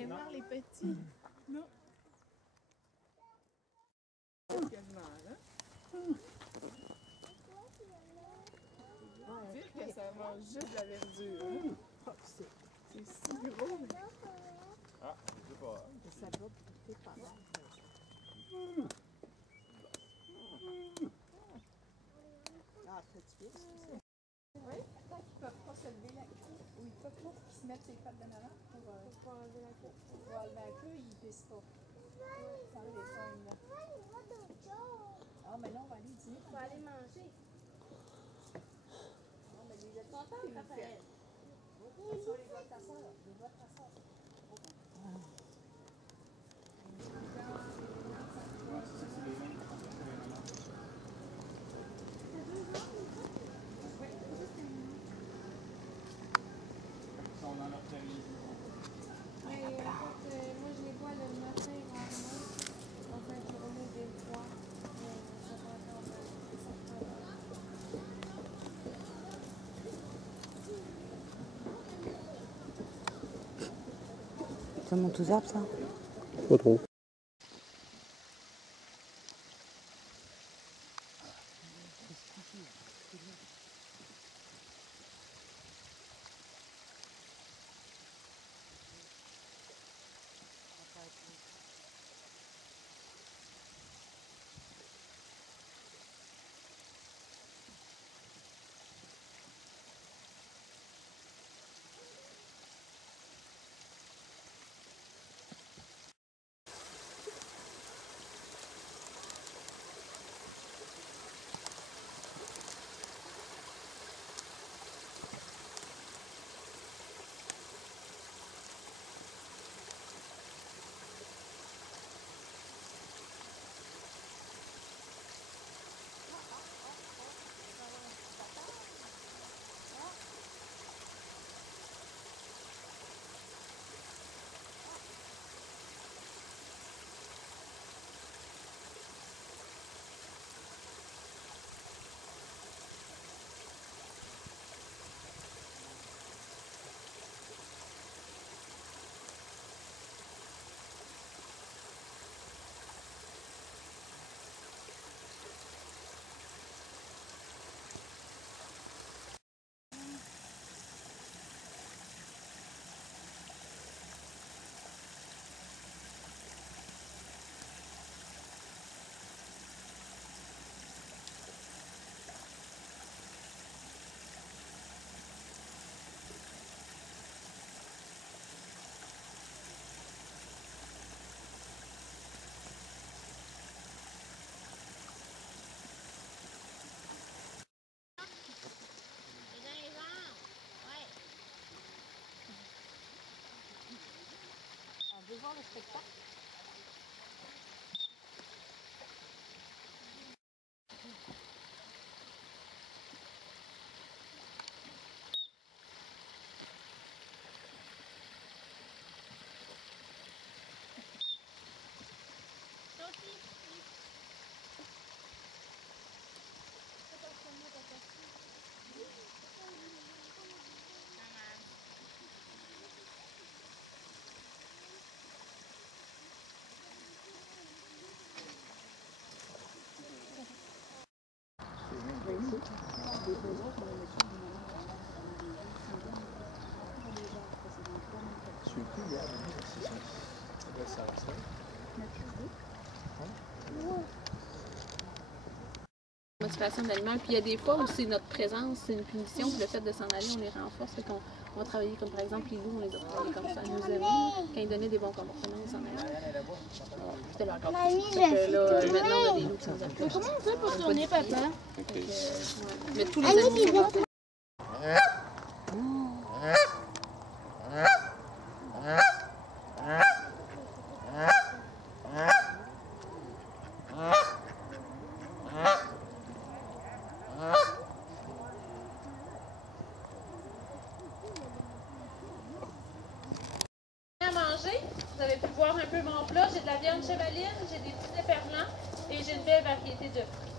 Viens voir les petits. Non. Quasiment, là. Dire que ça mange juste de la verdure. Hein? C'est si gros. Ah, je sais pas. Ça va porter pas mal. Ah, petit peu, oui, tant qu'ils ne peuvent pas se lever la queue, ou ils peuvent pas qu'ils se mettent ses pattes de avant pour enlever la queue. Pour enlever la queue, ils ne pissent pas. Ça les pogne, là. Ah, mais là, on va aller dîner. On va aller manger. Non, mais les Ton père, Raphaël. sur les doigts de ta soeur. Les doigts de ta soeur. Moi, je les vois le matin rarement. En fin de journée, des fois. Ça va encore Ça monte aux arbres, ça? Pas trop. On veut voir le spectacle. Motivation de l'animal. Puis il y a des fois où c'est notre présence, c'est une punition, puis le fait de s'en aller, on les renforce. Fait qu'on va travailler comme par exemple les loups, on les a travaillés comme ça, nous aimer. Quand ils donnaient des bons comportements, ils s'en allaient. C'était leur corps. Maintenant on a des loups qui nous approchent. Comment on fait pour tourner, papa? Mais tous les animaux. À manger, vous avez pu voir un peu mon plat. J'ai de la viande chevaline, j'ai des petits éperlants et j'ai une belle variété de fruits.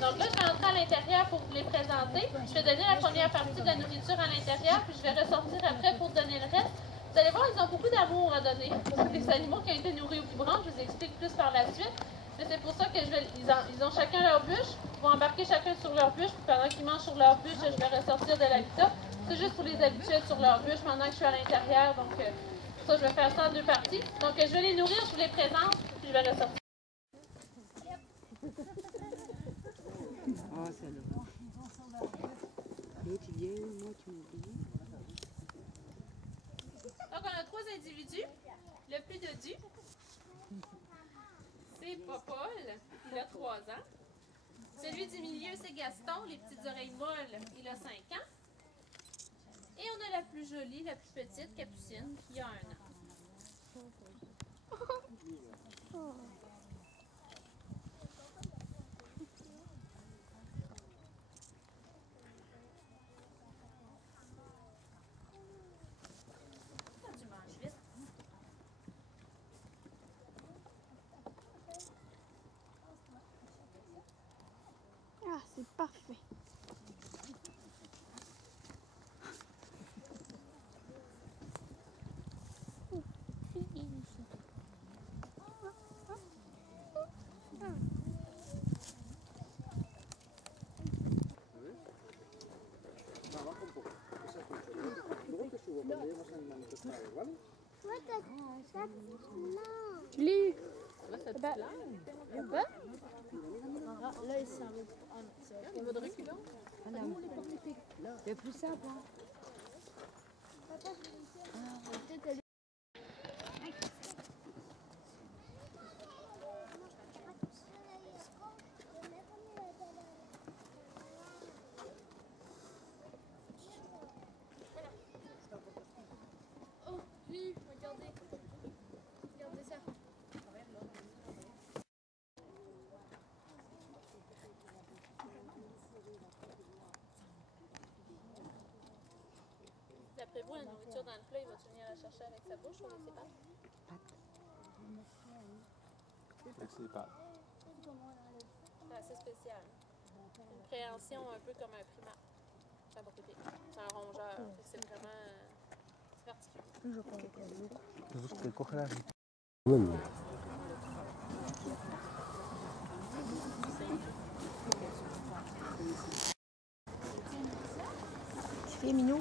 Donc là, je vais entrer à l'intérieur pour vous les présenter. Je vais donner la première partie de la nourriture à l'intérieur, puis je vais ressortir après pour donner le reste. Vous allez voir, ils ont beaucoup d'amour à donner. Les animaux qui ont été nourris au biberon, je vous explique plus par la suite. Mais c'est pour ça que ils ont chacun leur bûche. Ils vont embarquer chacun sur leur bûche. Puis pendant qu'ils mangent sur leur bûche, je vais ressortir de l'habitat. C'est juste pour les habituer sur leur bûche pendant que je suis à l'intérieur. Donc, ça, je vais faire ça en 2 parties. Donc, je vais les nourrir, je vous les présente, puis je vais ressortir. Oh, celle-là. L'autre, il vient, moi, tu m'oublies. Donc, on a 3 individus. Le plus dodu, c'est Popol. Il a 3 ans. Celui du milieu, c'est Gaston. Les petites oreilles molles, il a 5 ans. Et on a la plus jolie, la plus petite, Capucine, qui a 1 an. Tu manges vite. Ah, c'est parfait. Julie! Là, il s'en va. Il va de reculons. C'est plus simple, hein? Oh, lui, regardez. Regardez ça. D'après vous, la nourriture dans le plat, il va venir la chercher avec sa bouche ou avec ses pattes? Avec ses pattes. C'est assez spécial. Une préhension un peu comme un primate. C'est un rongeur. C'est vraiment particulier. Busca y coge la Tu fais minou?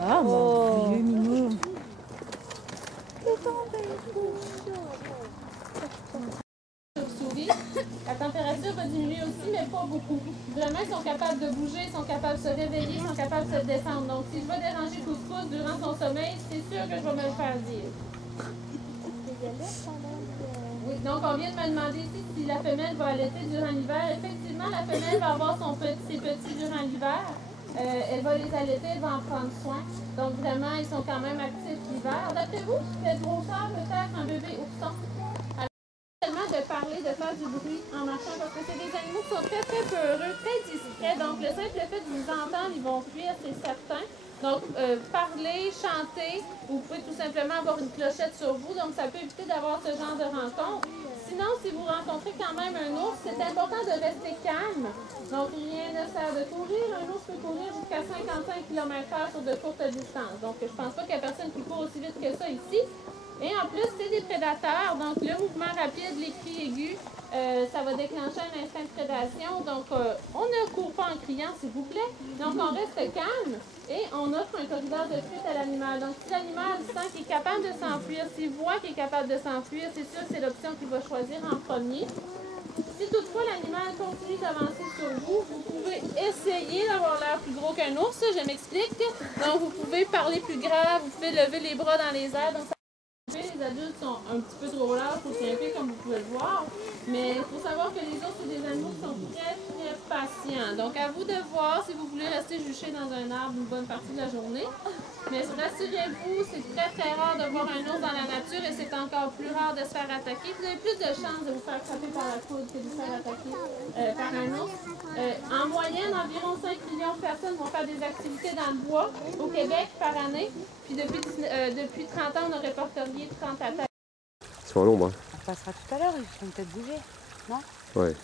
Ah, mon vieux minou. Souris. La température va diminuer aussi, mais pas beaucoup. Vraiment, ils sont capables de bouger, ils sont capables de se réveiller, ils sont capables de se descendre. Donc, si je vais déranger Couscous durant son sommeil, c'est sûr que je vais me le faire dire. Oui, donc on vient de me demander ici si la femelle va allaiter durant l'hiver. Effectivement, la femelle va avoir ses petits durant l'hiver. Elle va les allaiter, elle va en prendre soin. Donc vraiment, ils sont quand même actifs l'hiver. D'après vous, quelle grosseur peut-être un bébé ourson? Seulement de parler, de faire du bruit en marchant, parce que c'est des animaux qui sont très très peureux, très discrets. Donc le simple fait de vous entendre, ils vont fuir, c'est certain. Donc parler, chanter, vous pouvez tout simplement avoir une clochette sur vous, donc ça peut éviter d'avoir ce genre de rencontre. Sinon, si vous rencontrez quand même un ours, c'est important de rester calme. Donc rien ne sert de courir. Un ours peut courir jusqu'à 55 km/h sur de courtes distances. Donc je pense pas qu'il y a personne qui court aussi vite que ça ici. Et en plus, c'est des prédateurs, donc le mouvement rapide, les cris aigus, ça va déclencher un instinct de prédation. Donc, on ne court pas en criant, s'il vous plaît. Donc, on reste calme et on offre un corridor de fuite à l'animal. Donc, si l'animal sent qu'il est capable de s'enfuir, s'il voit qu'il est capable de s'enfuir, c'est sûr que c'est l'option qu'il va choisir en premier. Si toutefois l'animal continue d'avancer sur vous, vous pouvez essayer d'avoir l'air plus gros qu'un ours, je m'explique. Donc, vous pouvez parler plus grave, vous pouvez lever les bras dans les airs. Donc, les adultes sont un petit peu trop larges pour grimper, comme vous pouvez le voir. Mais il faut savoir que les ours, c'est des animaux qui sont très, très patients. Donc, à vous de voir si vous voulez rester juché dans un arbre une bonne partie de la journée. Mais rassurez-vous, c'est très, très rare de voir un ours dans la nature et c'est encore plus rare de se faire attaquer. Vous avez plus de chances de vous faire frapper par la coude que de vous faire attaquer par un ours. En moyenne, environ 5 kg millions de personnes vont faire des activités dans le bois au Québec par année. Puis depuis 30 ans, on a répertorié 30 attaques. Ils sont longs, hein? On passera tout à l'heure, ils sont peut-être bougés, non? Ouais.